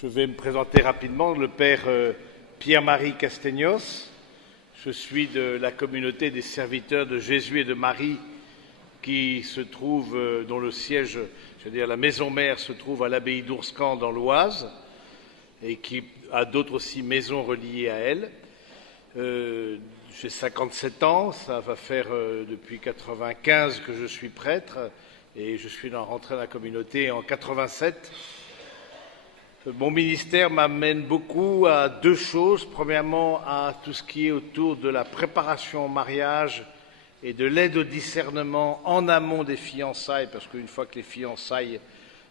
Je vais me présenter rapidement, le père Pierre-Marie Castegnos. Je suis de la communauté des serviteurs de Jésus et de Marie qui se trouve, dont le siège, je veux dire la maison mère, se trouve à l'abbaye d'Ourscan dans l'Oise et qui a d'autres aussi maisons reliées à elle. J'ai 57 ans, ça va faire depuis 95 que je suis prêtre et je suis rentré dans la communauté en 87. Mon ministère m'amène beaucoup à deux choses. Premièrement, à tout ce qui est autour de la préparation au mariage et de l'aide au discernement en amont des fiançailles, parce qu'une fois que les fiançailles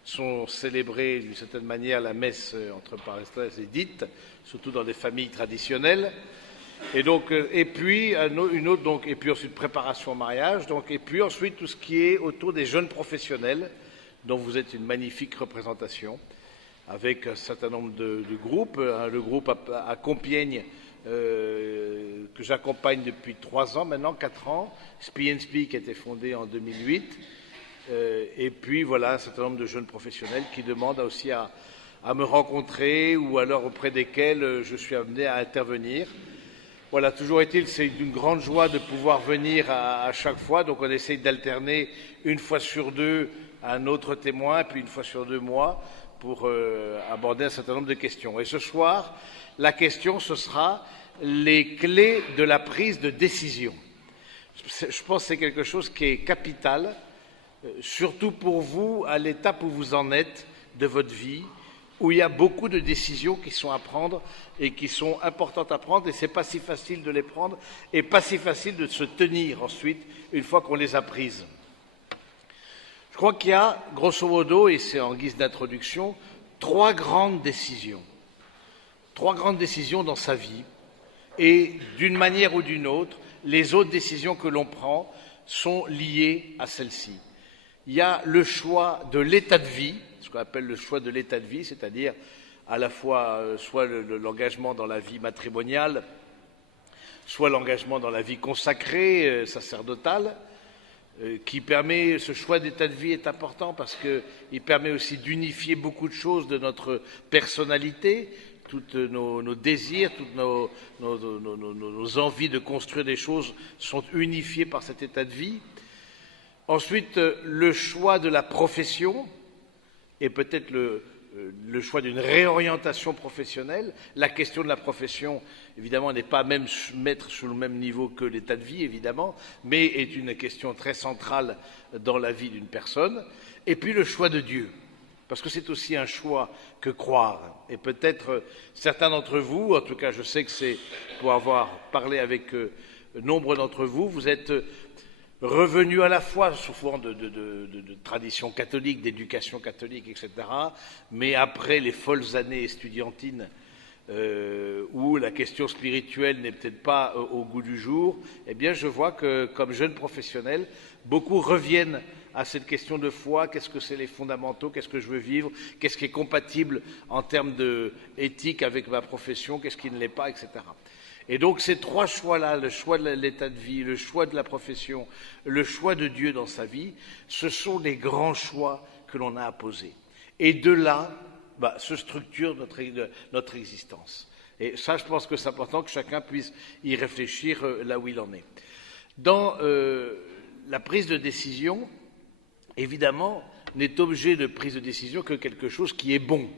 sont célébrées, d'une certaine manière, la messe, entre parenthèses, est dite, surtout dans des familles traditionnelles. Et donc, et puis ensuite préparation au mariage, et puis ensuite tout ce qui est autour des jeunes professionnels, dont vous êtes une magnifique représentation, avec un certain nombre de groupes. Le groupe à Compiègne, que j'accompagne depuis 3 ans maintenant, 4 ans, Spi qui a été fondé en 2008, et puis voilà un certain nombre de jeunes professionnels qui demandent aussi à me rencontrer ou alors auprès desquels je suis amené à intervenir. Voilà, toujours est-il, c'est une grande joie de pouvoir venir à chaque fois, donc on essaye d'alterner une fois sur 2 un autre témoin, puis une fois sur 2 mois, pour aborder un certain nombre de questions. Et ce soir, la question, ce sera les clés de la prise de décision. Je pense que c'est quelque chose qui est capital, surtout pour vous, à l'étape où vous en êtes de votre vie, où il y a beaucoup de décisions qui sont à prendre et qui sont importantes à prendre, et c'est pas si facile de les prendre, et pas si facile de se tenir ensuite, une fois qu'on les a prises. Je crois qu'il y a, grosso modo, et c'est en guise d'introduction, 3 grandes décisions. 3 grandes décisions dans sa vie. Et d'une manière ou d'une autre, les autres décisions que l'on prend sont liées à celle-ci. Il y a le choix de l'état de vie, ce qu'on appelle le choix de l'état de vie, c'est-à-dire à la fois soit l'engagement dans la vie matrimoniale, soit l'engagement dans la vie consacrée, sacerdotale, qui permet, ce choix d'état de vie est important parce qu'il permet aussi d'unifier beaucoup de choses de notre personnalité, tous nos désirs, toutes nos envies de construire des choses sont unifiées par cet état de vie. Ensuite, le choix de la profession et peut-être le choix d'une réorientation professionnelle. La question de la profession, évidemment, n'est pas même mettre sur le même niveau que l'état de vie, évidemment, mais est une question très centrale dans la vie d'une personne. Et puis le choix de Dieu, parce que c'est aussi un choix que croire. Et peut-être certains d'entre vous, en tout cas je sais que c'est pour avoir parlé avec nombre d'entre vous, vous êtes revenus à la fois souvent de tradition catholique, d'éducation catholique, etc., mais après les folles années estudiantines où la question spirituelle n'est peut-être pas au goût du jour, eh bien je vois que comme jeune professionnel, beaucoup reviennent à cette question de foi, qu'est-ce que c'est les fondamentaux, qu'est-ce que je veux vivre, qu'est-ce qui est compatible en termes d'éthique avec ma profession, qu'est-ce qui ne l'est pas, etc. Et donc ces 3 choix-là, le choix de l'état de vie, le choix de la profession, le choix de Dieu dans sa vie, ce sont les grands choix que l'on a à poser. Et de là se structure notre existence. Et ça, je pense que c'est important que chacun puisse y réfléchir là où il en est. Dans la prise de décision, évidemment, n'est objet de prise de décision que quelque chose qui est bon.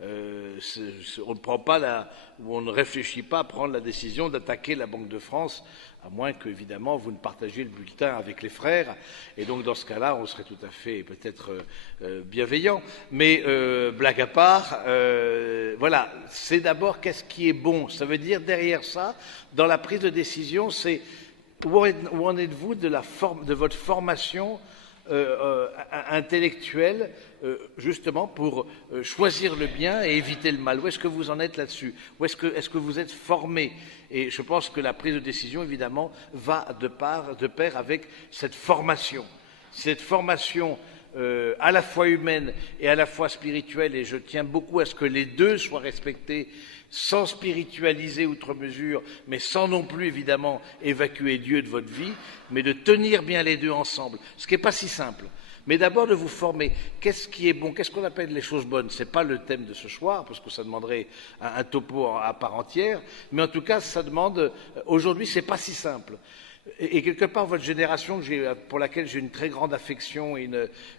On ne prend pas ou on ne réfléchit pas à prendre la décision d'attaquer la Banque de France, à moins que, évidemment, vous ne partagiez le bulletin avec les frères. Et donc, dans ce cas-là, on serait tout à fait peut-être bienveillant. Mais blague à part, voilà, c'est d'abord qu'est-ce qui est bon. Ça veut dire, derrière ça, dans la prise de décision, c'est où en êtes-vous de votre formation intellectuelle, justement pour choisir le bien et éviter le mal. Où est-ce que vous en êtes là-dessus? Est-ce que vous êtes formé? Et je pense que la prise de décision, évidemment, va de pair avec cette formation. Cette formation à la fois humaine et à la fois spirituelle, et je tiens beaucoup à ce que les deux soient respectés, sans spiritualiser outre mesure, mais sans non plus, évidemment, évacuer Dieu de votre vie, mais de tenir bien les deux ensemble, ce qui n'est pas si simple. Mais d'abord de vous former. Qu'est-ce qui est bon? Qu'est-ce qu'on appelle les choses bonnes? Ce n'est pas le thème de ce soir, parce que ça demanderait un topo à part entière. Mais en tout cas, ça demande... Aujourd'hui, ce n'est pas si simple. Et quelque part, votre génération, pour laquelle j'ai une très grande affection et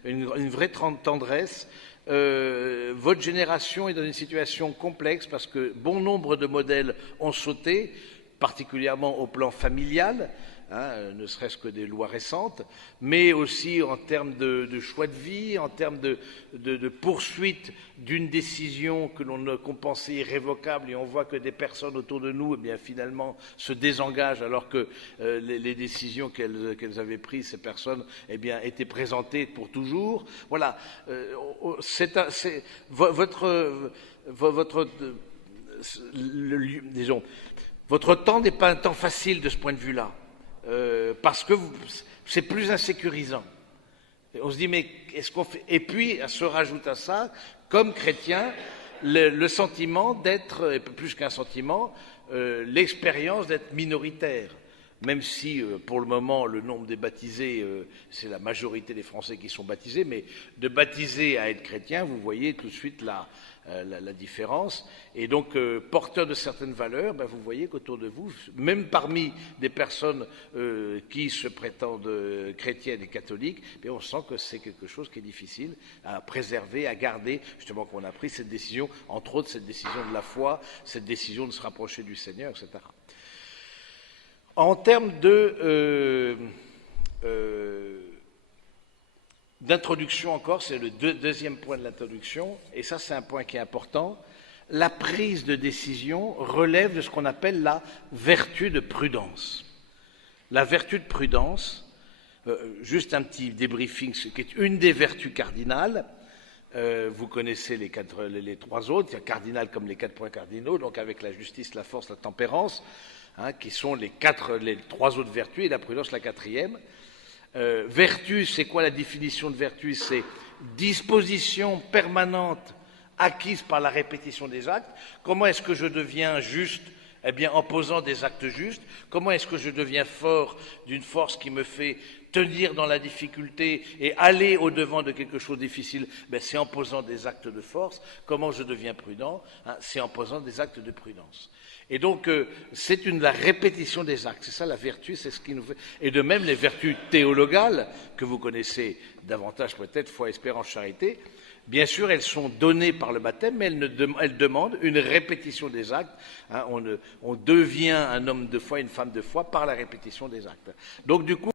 une vraie tendresse, votre génération est dans une situation complexe parce que bon nombre de modèles ont sauté, particulièrement au plan familial, ne serait-ce que des lois récentes, mais aussi en termes de choix de vie, en termes de poursuite d'une décision qu'on pensait irrévocable, et on voit que des personnes autour de nous, eh bien, finalement, se désengagent alors que les décisions qu'elles avaient prises, ces personnes, eh bien, étaient présentées pour toujours. Voilà. Disons, votre temps n'est pas un temps facile de ce point de vue-là. Parce que c'est plus insécurisant. Et on se dit, mais est-ce qu'on fait... Et puis, se rajoute à ça, comme chrétien, le sentiment d'être, et plus qu'un sentiment, l'expérience d'être minoritaire. Même si, pour le moment, le nombre des baptisés, c'est la majorité des Français qui sont baptisés, mais de baptiser à être chrétien, vous voyez tout de suite la différence. Et donc, porteur de certaines valeurs, ben, vous voyez qu'autour de vous, même parmi des personnes qui se prétendent chrétiennes et catholiques, ben, on sent que c'est quelque chose qui est difficile à préserver, à garder, justement qu'on a pris cette décision, entre autres cette décision de la foi, cette décision de se rapprocher du Seigneur, etc. En termes d'introduction encore, c'est le deuxième point de l'introduction, et ça c'est un point qui est important, la prise de décision relève de ce qu'on appelle la vertu de prudence. La vertu de prudence, juste un petit débriefing, qui est une des vertus cardinales. Vous connaissez les trois autres, il y a cardinal comme les 4 points cardinaux, donc avec la justice, la force, la tempérance, qui sont les 3 autres vertus, et la prudence la 4e. Vertu, c'est quoi la définition de vertu? C'est disposition permanente acquise par la répétition des actes. Comment est-ce que je deviens juste? Eh bien, en posant des actes justes. Comment est-ce que je deviens fort d'une force qui me fait tenir dans la difficulté et aller au-devant de quelque chose de difficile? Ben, c'est en posant des actes de force. Comment je deviens prudent? C'est en posant des actes de prudence. Et donc, c'est la répétition des actes. C'est ça la vertu, c'est ce qui nous fait... Et de même, les vertus théologales, que vous connaissez davantage peut-être, foi, espérance, charité, bien sûr, elles sont données par le baptême, mais elles demandent une répétition des actes. On devient un homme de foi, une femme de foi, par la répétition des actes. Donc, du coup,